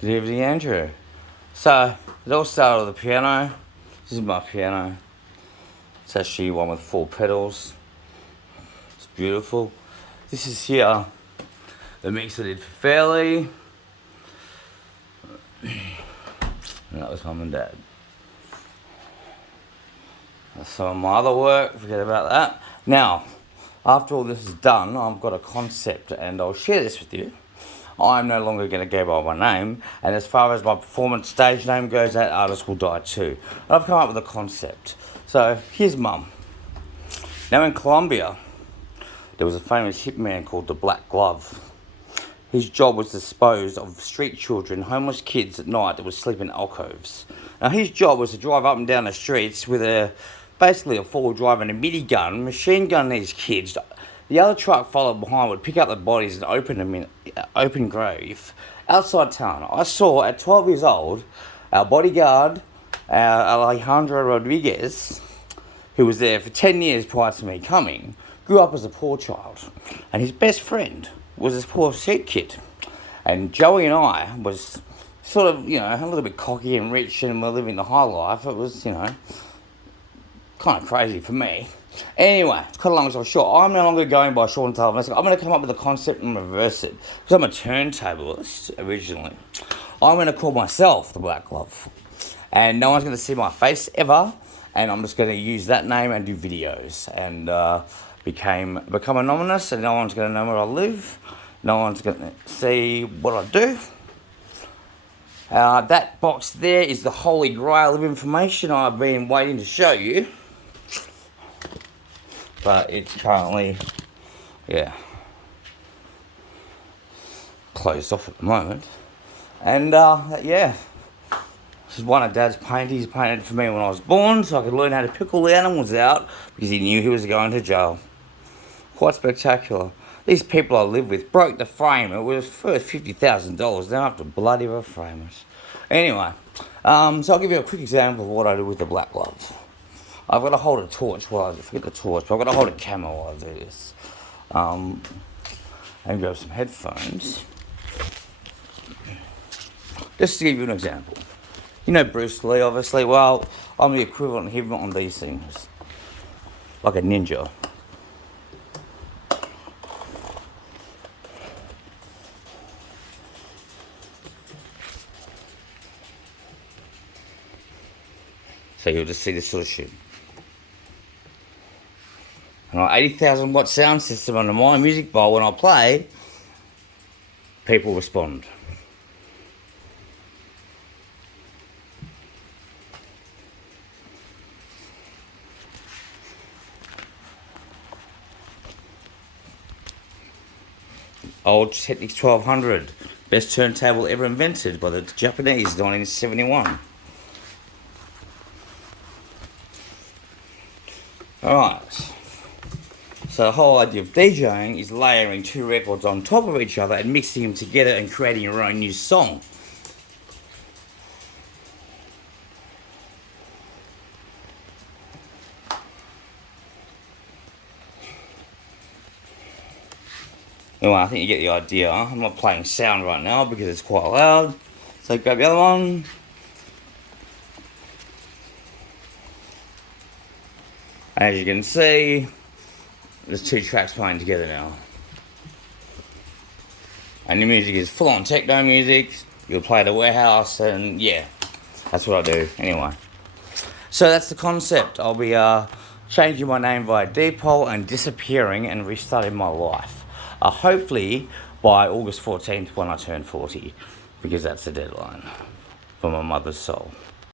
Good evening, Andrew. So, it all started with the piano. This is my piano. It's actually one with 4 pedals. It's beautiful. This is here the mix I did for Fairly. And that was Mum and Dad. That's some of my other work, forget about that. Now, after all this is done, I've got a concept and I'll share this with you. I'm no longer going to go by my name, and as far as my performance stage name goes, that artist will die too. I've come up with a concept. So, here's Mum. Now in Colombia, there was a famous hitman called the Black Glove. His job was to dispose of street children, homeless kids at night that would sleep in alcoves. Now his job was to drive up and down the streets with basically a 4-wheel drive and a minigun, machine gun these kids. The other truck followed behind would pick up the bodies and open them in open grave outside town. I saw at 12 years old our bodyguard, Alejandro Rodriguez, who was there for 10 years prior to me coming, grew up as a poor child, and his best friend was this poor street kid. And Joey and I was sort of, a little bit cocky and rich, and we're living the high life. It was, kind of crazy for me. Anyway, cut a long story short, I'm no longer going by Sean Taylor. I'm going to come up with a concept and reverse it. Because I'm a turntablist originally. I'm going to call myself the Black Glove. And no one's going to see my face ever. And I'm just going to use that name and do videos. And become anonymous, and no one's going to know where I live. No one's going to see what I do. That box there is the holy grail of information I've been waiting to show you. But it's currently, closed off at the moment. And, this is one of Dad's paintings. He painted for me when I was born, so I could learn how to pickle the animals out, because he knew he was going to jail. Quite spectacular. These people I live with broke the frame. It was first $50,000. Now I have to bloody reframe it. Anyway, so I'll give you a quick example of what I do with the Black Glove. I've got to hold a torch while I forget the torch, but I've got to hold a camera while I do this. And grab some headphones. Just to give you an example. You know Bruce Lee, obviously. Well, I'm the equivalent of him on these things. Like a ninja. So you'll just see this sort of shit. And an 80,000 watt sound system under my music bowl, when I play, people respond. Old Technics 1200, best turntable ever invented by the Japanese in 1971. Alright, so the whole idea of DJing is layering 2 records on top of each other and mixing them together and creating your own new song. Anyway, I think you get the idea. I'm not playing sound right now because it's quite loud. So grab the other one. As you can see, there's 2 tracks playing together now. And the music is full on techno music. You'll play the warehouse, and that's what I do anyway. So that's the concept. I'll be changing my name via Depol and disappearing and restarting my life. Hopefully by August 14th when I turn 40, because that's the deadline for my mother's soul.